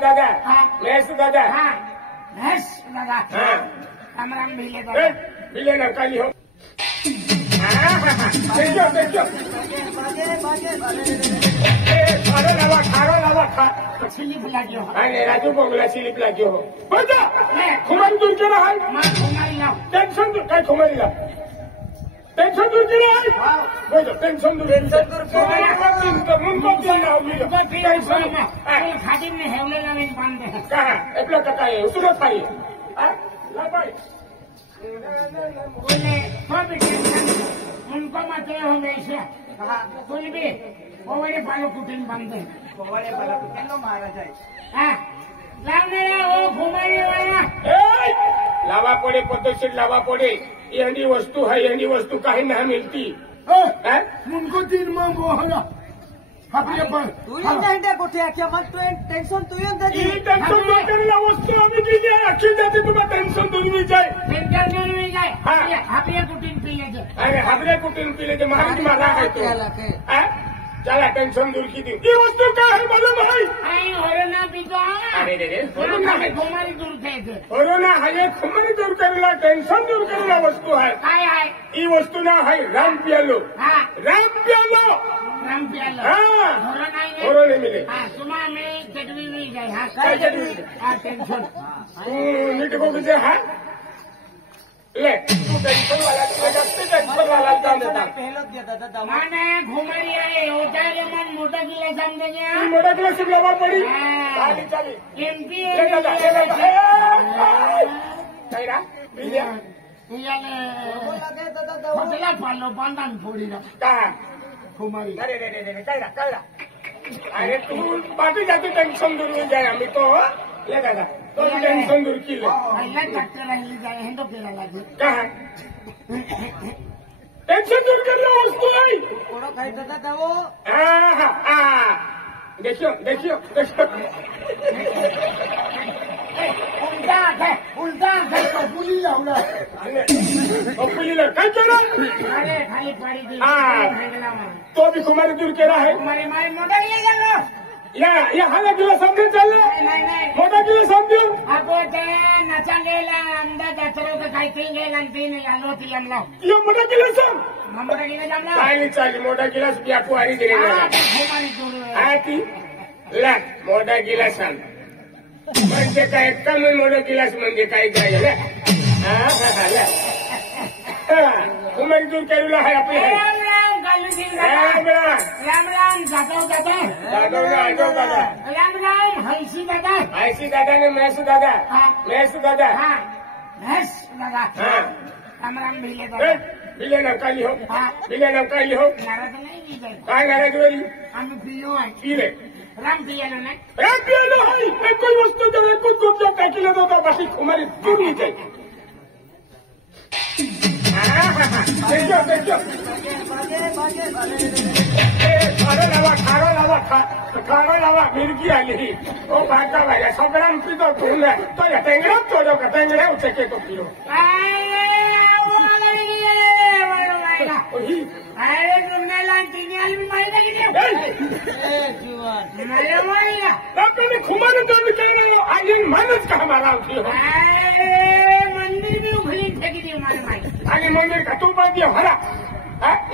दादा महेश दादा महेश दादा राम राम भिले दादा भिले ना काली हो देखो खारो लावा खा स्लिप लाग्यो अरे राजू बोंगला स्लिप लाग्यो हो बजा खुमारी दूर के रहा टेंशन दूर काय खुमारी ला टेंशन दूर के रहा बोलो टेंशन दूर मुनको दिन ना होगी टेंशन खादिम ने हेवले ना में बांध दे कहां एप्ला कटा है उसको खाई हां ला भाई बोले सब टेंशन उनको मत हमेशा बोल भी ओवरे पालो कुटिन बांध दे ओवरे पालो कुटिन नो मारा जाए हां लावने ओ घुमाई वाला लावा पड़े पद्धतशीर लावा पड़े ये वस्तु है ये वस्तु कहीं नहीं मिलती उनको दिन में बोला तू कोठे क्या मत तू टेंशन तू टेंशन दूर करेला वस्तु आम्ही दीजिए अखिल जाते तुम्हाला टेंशन दूर होई जाए टेंशन दूर होई जाए हापरे कुटिन पीले अरे हापरे कुटिन पीले महाराज मारा है तो चला टेंशन दूर की दी ये वस्तु क्या है मालूम है कोरोना बीतो अरे रे कोरोना है खुमारी दूर थे कोरोना है ये खुमारी दूर करेला टेंशन दूर करेला वस्तु है काय है ये वस्तु ना है राम पियालो राम पियालो कोरोना मिले तुम्हारा में चटवी मिल जाए काय चटवी टेंशन नीट को विजय है ले तू टेंशन वाला काम देता पहले दिया दादा माने घुमरी आहे होटाले मन मोठा किला समजे मोठा किला शिकला पडी चाली एमपी कैरा बिलिया इयाले होटला पालो बांधन फोड़ी ना का घुमरी अरे रे कैरा अरे तू बाकी जाती टेंशन दूर हो जाए आम्ही तो ले दादा तो टेंशन दूर की ले डॉक्टर राहिली जाए हेंडो केला लागे कहा टेंशन दूर करना वस्तु है थोड़ा खाई दादा वो देखियो उल्टा है तो पुली लावला पुलीला काय केलं अरे खाली पाडी दी तो भी कुमारी दूर केला है मारे मोठा ये जालो या हाला किला समजे चालले नाही मोठा किला समजू आपण ते नचालेला अंदा जातरो का काय थिंग आहे गंती नाही आलो ती आमला ये मोठा किला सम मोठा किला जमला चाली मोठा गिलास बियाकू आरी दिले घुमारी दूर ती ला मोठा गिलास आण म्हणजे काय कमी मोठा गिलास म्हणजे काय काय कुमारी दूर केलेला आहे आपली राम जाधव दादा राम हंसी दादा ने महेश दादा महेश दादा राम भिले दादा भिले ना काली हो नाराज नाही काय नाराज होईल आम्ही पिलो आहे पिले राम पियालो नाही है कोई वस्तू जब कुछ गुप्त काय केलं होतं बाकी कुमारी दूर ही जाईल देखो खारो लावा मिरगी आली ओ भाका भाया सगळ्यां पितो ठेवलाय तो या टेंगड्या तोडो का टेंगड्या उचके तो पिलो अरे तुम्हाला तिन्याला माहिती किती आपण खुमारी दूर केलं आणि मनच का मला होती मंदिर भी उघडी फेकी दी मला माहिती आणि मंदिर का तू बांधी होला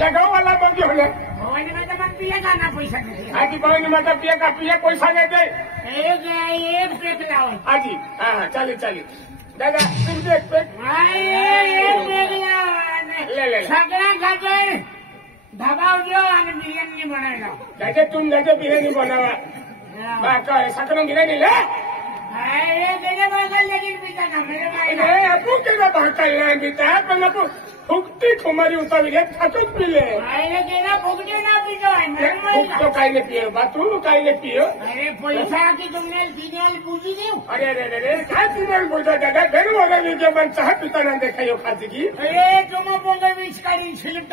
या गावाला बांधी होला भवानी माझा मग पिया जाणार पैसा नाही आजी भवानी माझा पिया का पिया पैसा नाही दे एक पेट लावून आजी चालेल दादा तुमचे एक पेट एक पेट लावून ले सगळ्या खातर दबाव देऊ आणि बिर्याणी बनायला त्याचे तुम त्याचे बिर्याणी बनावा काय साखर बिर्याणी ले अरे तेरे बगल लेकिन पिता ना मेरे भाई आपू केला भाकल नाही पिता पण आपू फुकटी खुमारी उतावी थकच पिले अरे तेरा फुकटे ना पितो तो काय नाही पियो बा तू काय नाही पियो अरे पैसा की तुमने दिनेल पूजी देऊ अरे काय तुम्हाला बोलता दादा घर वगैरे विजय पण चहा पिताना देखायो खाजगी अरे तुम पोंगे विस्कारी शिल्प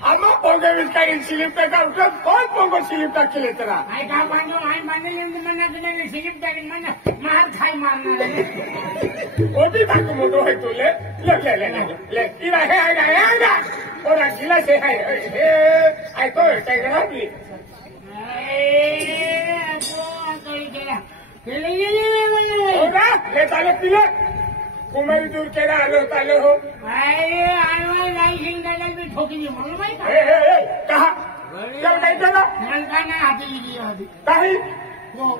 आम्हा पोंगे विस्कारी शिल्प का कोण पोंगो शिल्प केले तर आई का बांधो आई बांधले म्हणा तुला शिल्प टाकीन म्हणा मार खाई मारणार मोठी धाकू मोठो आहे तुले ले इरा हे आहे ओरा गिलास हे आहे तो काय आपली चालत तिला कुमारी दूर केला आलो आलो हो अरे आडवा नाही शिंगाला मी ठोकली म्हणून माहिती ए, ए, ए, कहा चल काही केला मनका नाही हाती लिहिली होती काही हो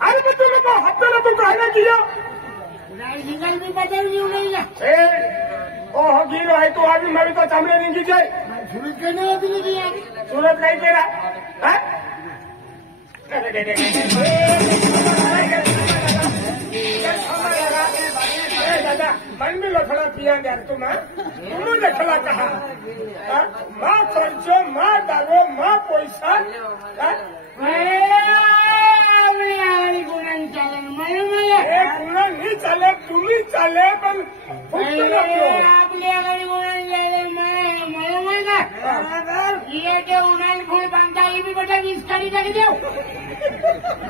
अरे मग तुला तो हप्त्याला तू काय ना किया नाही शिंगाल मी बदल घेऊ नाही ना ए ओ हो गिरो आहे तू अभी मैं तो चामड़े नहीं की जाए सुरत करणे होती लिहिली आहे सूरत काही केला हा? ए, दादा मन में लखड़ा पिया यार तुम तुम लखड़ा कहा माँ खर्चो माँ दारो माँ पैसा गुणांनी चालन म्हणून मला गुन्हा नहीं चाले तुम्ही चाले पण आपल्या घरी गुणांनी चालन म्हणून मला ये उन्हाळी फुल बांधता ही बी बेटा 20 काढी टाकी देऊ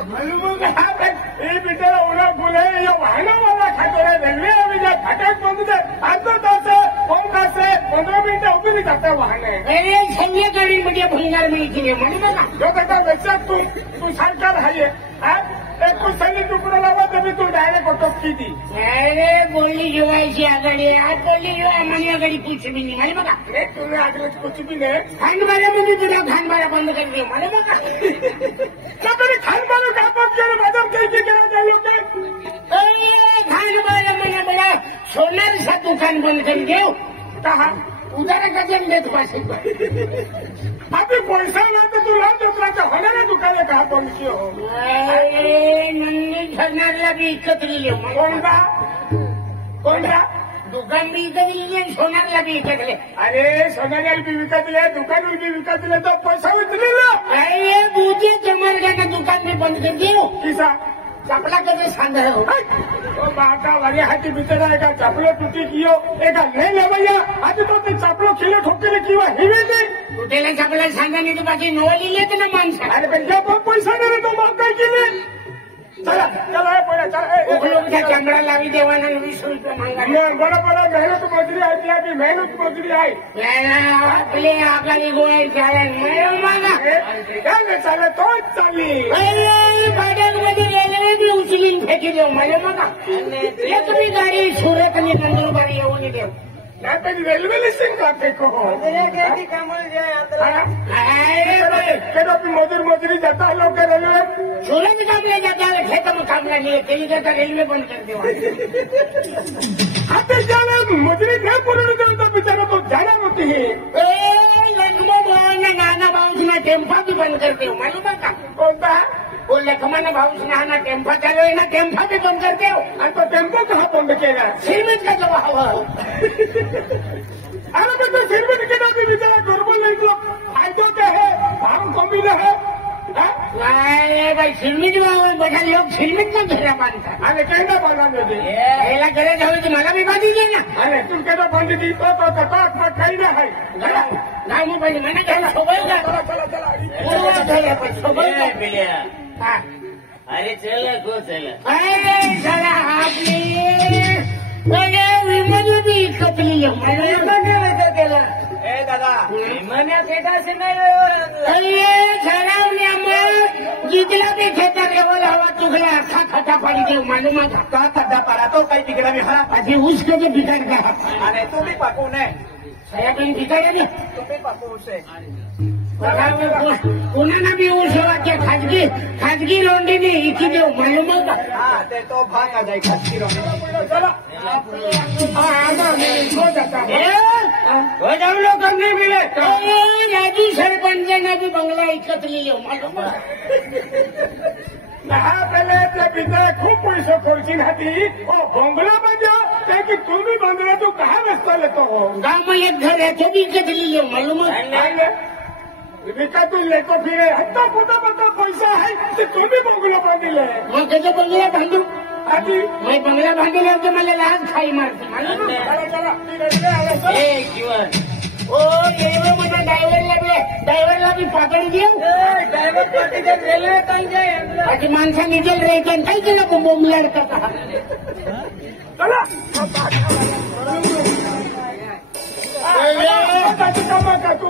म्हणून हे बिचारा उन्हा फुले या वाहनावाला खातो रे रेल्वे आम्ही फाटक बंद अर्धा तास 1 तास 15 मिनिटं उभी नाही जाता वाहन अरे संध्याकाळी म्हणजे भंगार मिळतील म्हणून बघा जो त्याचा वेचात तू सरकार आहे एक कुसाली तुकडा लावा तरी तू डायरेक्ट होतो किती अरे बोलली जेवायची आघाडी आज बोलली जेव्हा आम्हाला आघाडी पुढची मी निघाली बघा तुम्ही आग्रह कुछ भी नाही खानबाऱ्यामध्ये तुला खानबारा बंद कर दे मला बघा तरी खानबारा का बंद केलं मॅडम काही केला त्या लोक खानबारा म्हणा बघा सोनारचं दुकान बंद कर देऊ कहा उदारा गजन देत पासे अभी पैसा ना तो तू लाभ देत होणार ना दुकाने का बंद कियो मंदिर ठरणाऱ्याला बी विकत लिहिले कोणता कोणता दुकान बी विकत लिहिले सोनारला बी विकत लिहिले अरे सोनाऱ्याला बी विकत दिले दुकान बी विकत दिले तर पैसा उचलेला अरे बुजेच्या मार्गाने दुकान बी बंद कर देऊ किसा चपला कधी सांग बाका वाले हाथी बिचारा एका चपलो टूटी कियो एका नहीं ले भैया आज तो ते चपलो खिलो ठोकले किंवा हिवे नाही तुटेला चपला सांगाने तू बाकी नो लिहिले तर ना माणसं अरे पण जब पैसा नाही तो माफ काय केले चला चला पहिला चला उघडून चांगला लावी देवाना 20 रुपये मागा बरोबर मेहनत मजुरी आहे ती आधी मेहनत मजुरी आहे आपले आगारी गोळ्या चालेल मागा काय चालत तोच चालली भाड्यांमध्ये रेल्वे बी उचलीन फेकी देऊ मला बघा एक बी गाडी सुरत आणि नंदुरबार येऊन देऊ नाही पण रेल्वे लिसिंग का फेको मजुरी जाता लोक रेल्वे सुरत कामला जाता खेत में काम लागले त्यांनी जाता रेल्वे बंद कर देवा आता ज्याला मजुरी नाही पुरवली तर बिचारा तो जाणार होती लक्ष्मण भावांना नाना भाऊंना टेम्पा बी बंद कर देऊ मला बघा कोणता वो लखमान भाऊंना हा टेम्पा चालू आहे ना टेम्पा बी बंद कर देऊ आणि तो टेम्पो कहा बंद केला सिमेंट का जवळ हवं अरे मैं तो सिर में टिकट भी बिचारा गड़बड़ नहीं तो फायदो क्या है भाव कमी है भाई सिमेंट बघा लोक सिमेंट ना घेरा बांधतात अरे कहना बांधा मुझे याला गरज हवी तर मला बी बांधी दे ना अरे तुम कहना बांधी दी तो काही ना है नाही मग पाहिजे मला घ्यायला सोबत चला चला चला सोबत अरे चल को चल अरे चला आपली विमान बी कपली केला ए दादा विमान्यात येताच नाही अरे ठरवल्यामुळे जिंकला बी खेता केवळ हवा चुकला असा खटा पाडी देऊ मालूम का खड्डा पाडा तो काही तिकडा मी हरा आधी ऊस कधी बिकाड का आणि तुम्ही पाकू नये सोयाबीन बिकाड नाही तुम्ही पाकू ऊस पुन्हा बी ऊस वाटते खाजगी लोंढीने इकी देऊ मालूम का हा ते तो भाग आ जाए खासगी चला हो जाता हो जाऊ लोक नाही मिळे राजू सरपंचांना बी बंगला इकत लिहिलो मालूम पहले ते बिचारे खूप पैसे खोलची हाती बंगला म्हणजे की तुम्ही बंगला तू कहा रस्ता लेतो हो गाव में एक घर है तो भी इकत लिहिलो मालूम विका तू लेको फिरे हत्ता पोता पता पैसा आहे ते तुम्ही बंगला बांधिले मग त्याचं बंगला बांधू आधी मग बंगला बांधले होते मला लहान खाई मारते मालूम चला चला ती रेल्वे आला ए जीवन ओ रेल्वे मध्ये ड्रायव्हरला बी पाकडी देऊ ड्रायव्हर पाठीच्या रेल्वे काढले आधी माणसा निघेल रे काही केलं बोंबलाड का चला काम का तू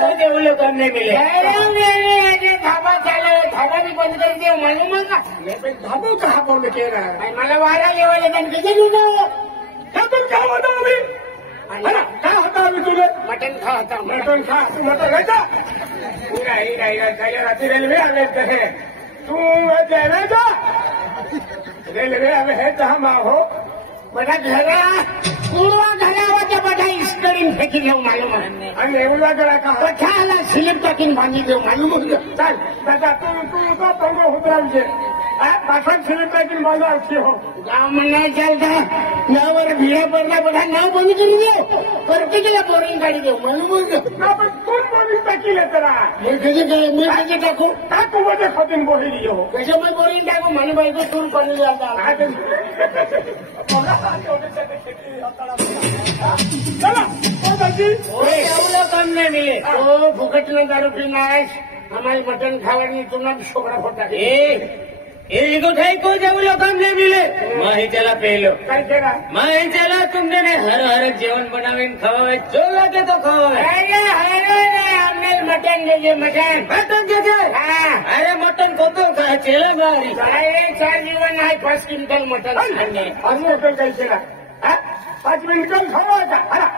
तो देवलो करने मिले धाबा चालू धाबा भी बंद कर दिया मालूम है ना धाबो कहाँ बंद किया रहा है भाई मला वारा लेवाले त्यांनी किती घेऊन क्या तुम क्या बताओ अभी है ना क्या होता अभी तुझे मटन खा होता मटन खा तू मटन खायचा इरा इरा इरा खायला रात्री रेल्वे आले तसे तू रेल्वेचा रेल्वे आले हे जहा माहो બધા ઘરે પૂર્વા ઘરે આવા કે બધા ઇસ્ટરીન ફેંકી દેવું માલુમ है आणि एवढा गळा का પછાલા સ્લીપ टाकीन ભાંગી દેવું માલુમ है चाल दादा तू तू तो पंगो उतरावचे पाठवण सिलेक्ट बाजू આવશે हो गाव में नहीं चलता गावर भीड़ा पड़ना બધા ના બંધ કરી દો કરતી કે બોરિંગ કાઢી દો માલુમ है ना पण कोण बोलिंग टाकी ले तरा मैं कसे टाकू का तू मध्ये खोदून बोली दियो कसे मैं बोरिंग टाकू મને ભાઈ को टूर पानी जाता चला ओ दादी एवढं काम नाही मिले तो फुकटनं दारू पिणार हमारी मटन खावानी तुला छोकरा फोटा इनको ठाई को जब लोग काम नहीं मिले माही चला पहलो काय केला माही चला तुमने ने हर हर जेवण बनावे खवावे जो लगे तो खवावे अरे हमने मटन दीजिए मटन मटन दे हाँ अरे मटन को तो खा चले मारी अरे 4 जीवन है 5 क्विंटल मटन खाने आणि होटल काय केला 5 मिनिटं खावायचा हरा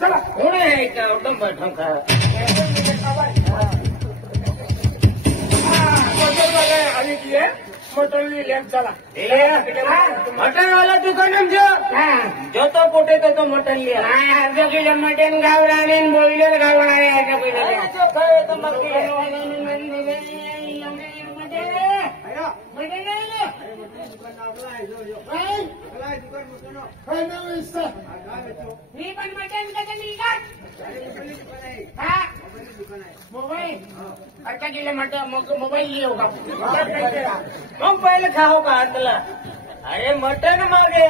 चला थोड़े है का एकदम बैठो खा आणि की मोटर लेम चला मटन वाला दुकान में जो तो पोटे तो मटन लिया अर्धा किलो मटन गावराने बॉयलर गावराने अर्धा किलो जो खाए तो मक्की मी पण मटन कसं मिळतात मोबाईल अर्धा किलो मटन मोबाईल लिहो का हम पहले खाओ का अंतला अरे मटन मांगे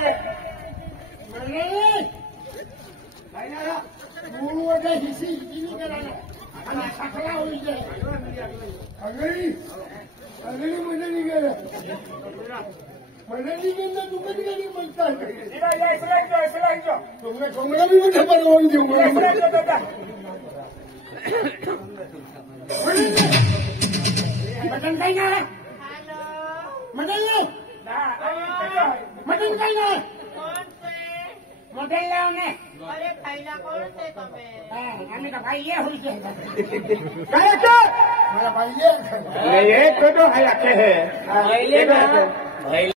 मटन काही नाही मटन नाही मटन काही नाही मटन लावणे आम्ही का भाई ये हुई काय मला पाहिजे एक तो है भाई